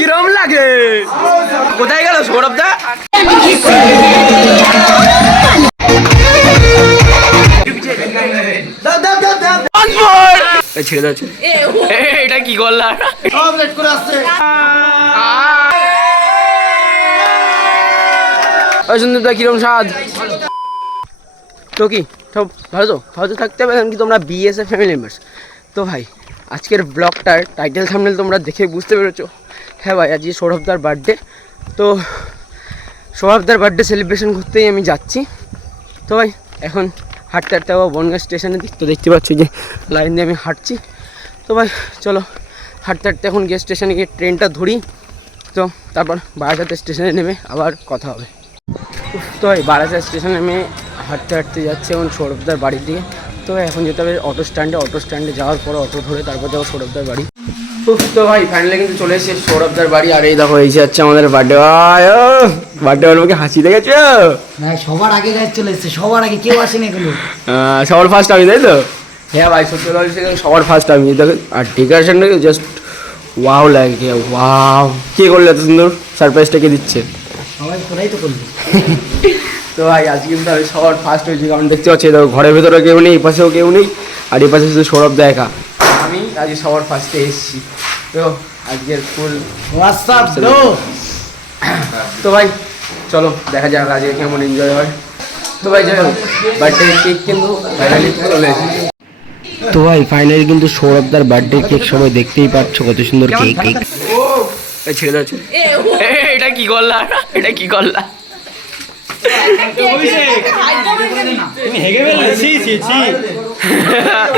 কিরম লাগে? কোথায় গেল সৌরভ দা ছেড়ে দাও এটা কি করলা ওই সুন্দর দা কিরম স্বাদ? তো কি সব ভালো তো? ভালো তো থাকতে হবে কারণ কি তোমরা বিএসএফ ফ্যামিলি মেম্বার্স তো ভাই আজকের ব্লগটার টাইটেল থামনেল তোমরা দেখে বুঝতে পেরেছ। হ্যাঁ ভাই, আজকে সৌরভদার বার্থডে তো সৌরভদার বার্থডে সেলিব্রেশন করতেই আমি যাচ্ছি। তো ভাই, এখন হাঁটতে হাঁটতে আবার বনগাঁ স্টেশনে তো দেখতে পাচ্ছি যে লাইন দিয়ে আমি হাঁটছি। তো ভাই, চলো, হাঁটতে হাঁটতে এখন গিয়ে স্টেশনে গিয়ে ট্রেনটা ধরি। তো তারপর বারাসাতে স্টেশনে নেমে আবার কথা হবে। তো ভাই বারাসাত স্টেশনে নেমে হাঁটতে হাঁটতে যাচ্ছে এখন সৌরভদার বাড়ির দিকে। তো এখন যেতে হবে অটো স্ট্যান্ডে অটো স্ট্যান্ডে যাওয়ার পর অটো ধরে তারপর যাব সৌরভদার বাড়ি। তো ভাই ফাইনালি কিন্তু চলে এসেছে সৌরভদার বাড়ি আর এই দেখো এই হচ্ছে আমাদের বার্থডে ভাই বার্থডে হল মুখে হাসি দেখেছ? না সবার আগে চলে এসছে সবার আগে কেউ আসেনি এগুলো সবার ফার্স্ট আমি তাই তো? হ্যাঁ ভাই সত্যি কথা সবার ফার্স্ট আমি দেখো আর ডেকোরেশনটা জাস্ট ওয়াও লাগে ওয়াও কে করলে এত সুন্দর? সারপ্রাইজটা কে দিচ্ছে? সবাই তোরাই তো করলি। তো ভাই আজকে কিন্তু আমি সবার ফার্স্ট হয়েছি কারণ দেখতে পাচ্ছি দেখো ঘরের ভেতরে কেউ নেই এই পাশেও কেউ নেই আর এই পাশে শুধু সৌরভ দা আজকে সবার ফার্স্টে এসেছি। তো আজকের ফুল হোয়াটসঅ্যাপ তো ভাই চলো দেখা যাক আজকে কেমন এনজয় হয়। তো ভাই যাই হোক বার্থডে কেক কিন্তু ফাইনালি চলে এসেছে। তো ভাই ফাইনালি কিন্তু সৌরভদার বার্থডে কেক সবাই দেখতেই পাচ্ছ কত সুন্দর কেক কেক ছেড়ে দাও এটা কি করলা? এটা কি করলা? হেগে ফেললে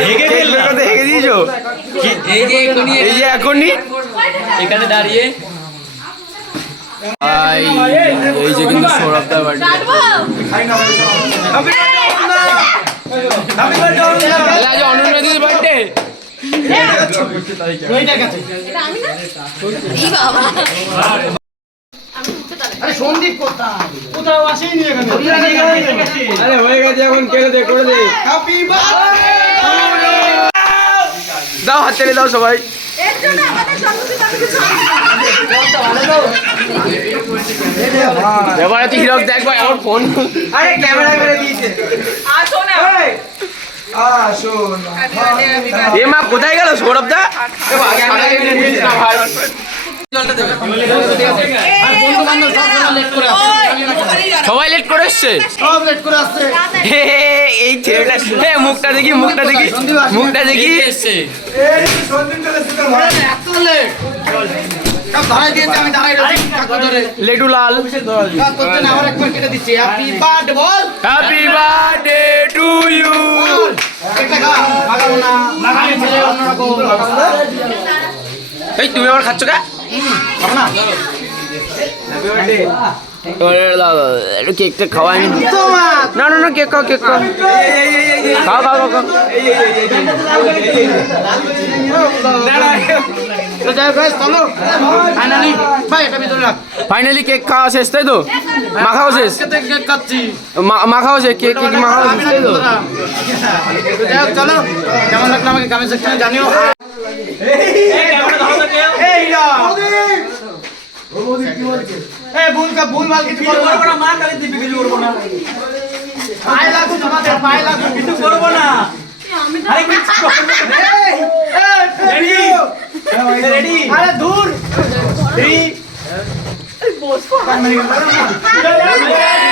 হেগে দিয়েছ? এই যে এখনই এই যে এখনই? এখানে দাঁড়িয়ে। এই যে কিন্তু সৌরভ দা বার্থডে আজ অনন্য দিদির বার্থডে আরে সন্দীপ কোথায়? আরে হয়ে গেছে এখন কেটে দে করে দে। হ্যাপি দাও হাত চালিয়ে দাও সবাই এবারে তুই হিরক দেখ ভাই আমার ফোন আরে ক্যামেরা করে দিয়েছে এ মা কোথায় গেল সৌরভ দা সবাই লেট করে আসছে। এই ছেলেটা হে মুখটা দেখি মুখটা দেখি মুখটা দেখি। লেট লাল। হ্যাপি বার্থডে টু ইউ এই তুমি আবার খাচ্ছ কা? না একটু কেকটা খাওয়াই না না না কেক খাও কেক খাও খাও ফাইনালি কেক খাওয়া শেষ তাই তো? মাখাও শেষ? মাখাও শেষ কেক কেক মাখাও শেষ তাই তো? তো যাই হোক চলো। কেমন লাগল আমাকে কমেন্ট সেকশনে জানিও। এই ভুল কা ভুল ভালো কিছু করব না মার কালি দিবি কিছু করব না। পায়ে লাগু তোমাদের পায় লাগু। কিছু করব না। আরে কিছু করব না। রেডি। রেডি। আরে দূর রেডি। তুমি ওটা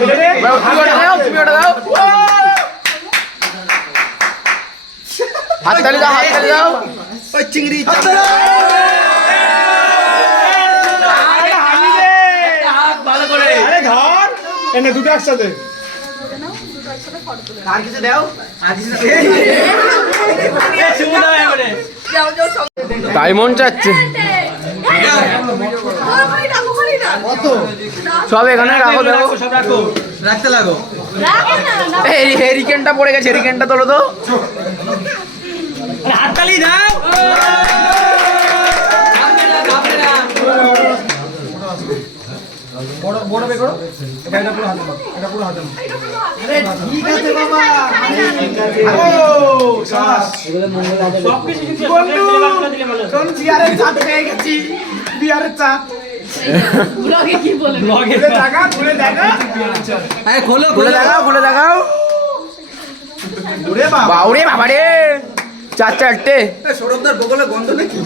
দাও হাততালি দাও হাততালি দাও ভালো করে আর কিছু দাও তাই মন চাচ্ছে সব এখানে রাখো দেখো। সব রাখো। রাখতে লাগো। এই হেরিকেনটা পড়ে গেছে হেরিকেনটা তোলো তো। হাততালি দাও। বড় বড় বে করো। এটা পুরো হাতে এটা পুরো হাতে নাও। ঠিক আছে বাবা। ও শাবাশ বন্ধু শোন বিয়ারের চাঁদ পেয়ে গেছি? বিয়ারের চাঁদ। ব্লগে কি বলে খুলে দেখা খুলে দেখা। আরে খোলো খুলে। দেখাও খুলে দেখাও। ওরে বাবা। বাউরে বাবা রে। চার চারটে। সৌরভদার বগলে গন্ধ নাকি?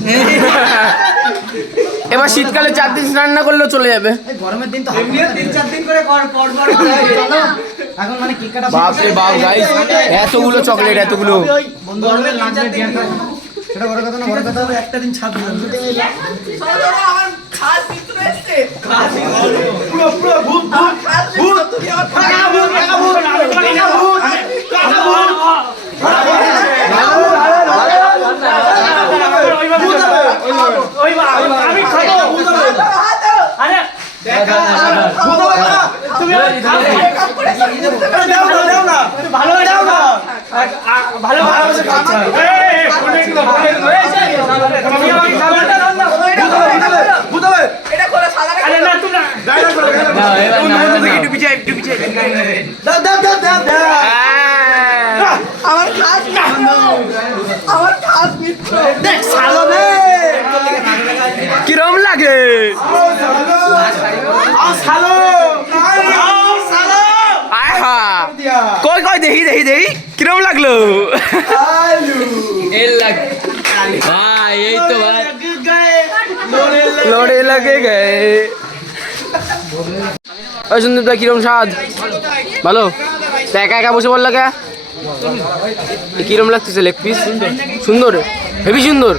এবার শীতকালে চার দিন স্নান না করলেও চলে যাবে। গরমের দিন তো তিন চার দিন করে এখন মানে কেক বাপ গাইস এতগুলো চকলেট এতগুলো। লাগবে খাব। সেটা বড় কথা না বড় কথা হলো একটা দিন ছাদ দিলাম আমার খাস মিত্র এসছে পুরো পুরো ভূত ভূত খাস মিত্র তুমি আমার কাকা ভূত কাকা ভূত কাকা ভূত কাকা ভূত এটা করে আমার মিত্র আমার খাস মিত্র। দেখি দেখি কিরম লাগল? ভাই এই তো ভাই। লড়ে লাগে গে। ওই সুন্দর দা কিরম স্বাদ ভালো তা একা একা বসে বললা কে? কিরম লাগতেছে লেগ পিস সুন্দর। হেভি সুন্দর।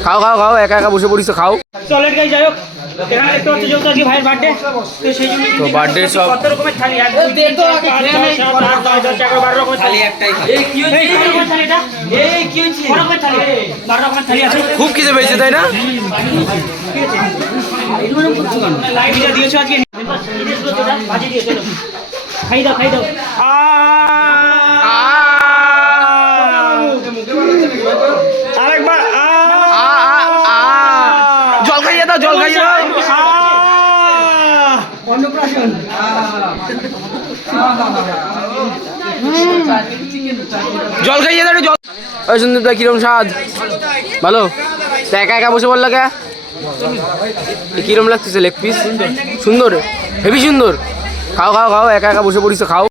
খাও খাও খাও একা একা বসে পড়িস খাও। চলেন গাই যাই হোক। এখানে দেখতে পাচ্ছি যেহেতু আজকে ভাইয়ের বার্থডে তো সেই জন্য তো বার্থডে সব কত রকমের থালি? এক দুই তিন চার পাঁচ ছয় সাত আট নয় দশ এগারো বারো রকমের থালি। একটাই। এই কি হয়েছে কত রকমের থালি এই কি হয়েছে কত রকমের থালি। বারো রকমের থালি আছে। খুব খিদে পেয়েছে তাই না? লাইট দিয়েছ আজকে? ভাজি দিয়ে চলো খাই দাও খাই দাও আ, আ, আ। জল খাইয়ে দাও জল খাইয়ে দাও জল খাইয়ে দাঁড়ো জল। ওই সুন্দর দা কিরম স্বাদ? ভালো? তা একা একা বসে বললা কে? কিরম লাগতেছে লেগ পিস সুন্দর? হেভি সুন্দর। খাও খাও খাও, একা একা বসে পড়িস, খাও।